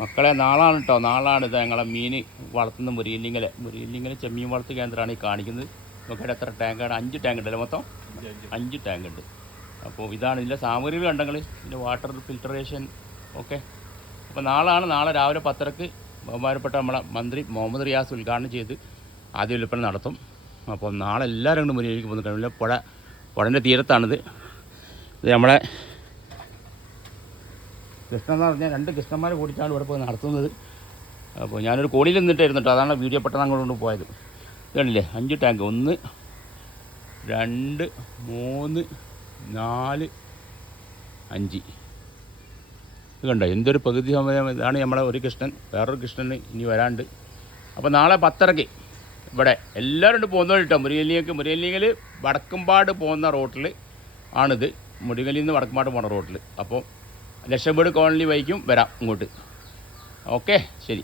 മക്കളെ നാളാണ് കേട്ടോ, നാളാണ് ഇത് ഞങ്ങളെ മീൻ വളർത്തുന്ന മുരിയല്ലിങ്ങൽ ചെമ്മീൻ വളർത്തു കേന്ദ്രമാണ് ഈ കാണിക്കുന്നത്. നോക്കിയിട്ട് എത്ര ടാങ്കാണ്, 5 ടാങ്ക് ഉണ്ടല്ലോ മൊത്തം, 5 ടാങ്ക് ഉണ്ട്. അപ്പോൾ ഇതാണ് ഇതിൻ്റെ സാമഗ്രികൾ കണ്ടെങ്കിൽ, ഇതിൻ്റെ വാട്ടർ ഫിൽട്ടറേഷൻ ഓക്കെ. അപ്പോൾ നാളെ രാവിലെ 10:00 ബഹുമാനപ്പെട്ട നമ്മളെ മന്ത്രി മുഹമ്മദ് റിയാസ് ഉദ്ഘാടനം ചെയ്ത് ആദ്യ വിൽപ്പന നടത്തും. അപ്പോൾ നാളെ എല്ലാവരും കൊണ്ട് മുരിയലിക്ക് പോകുന്ന കഴിയില്ല. പുഴൻ്റെ തീരത്താണിത്. ഇത് നമ്മളെ കൃഷ്ണൻ എന്ന് പറഞ്ഞാൽ 2 കൃഷ്ണന്മാരെ കൂടിയിട്ടാണ് ഇവിടെ പോയി നടത്തുന്നത്. അപ്പോൾ ഞാനൊരു കോടിയിൽ നിന്നിട്ടായിരുന്നു കേട്ടോ, അതാണ് വീഡിയോ പെട്ടെന്ന് അങ്ങോട്ട് കൊണ്ട് പോയത്. ഇതല്ലേ 5 ടാങ്ക്, 1 2 3 4 5. ഇത് കണ്ടോ എന്തൊരു പകുതി സമയം. ഇതാണ് നമ്മളെ ഒരു കൃഷ്ണൻ, വേറൊരു കൃഷ്ണന് ഇനി വരാണ്ട്. അപ്പോൾ നാളെ 10:00 ഇവിടെ എല്ലാവരും കൊണ്ട് പോകുന്നത് കേട്ടോ. മുരിയല്ലിങ്ങൽ വടക്കുംപാട് പോകുന്ന റോട്ടിൽ ആണിത്. മുരിയല്ലിയിൽ നിന്ന് വടക്കുംപാട് പോകുന്ന റോട്ടിൽ. അപ്പോൾ ലക്ഷംവീട് കോളനി വഴിക്കും വരാം ഇങ്ങോട്ട്. ഓക്കെ, ശരി.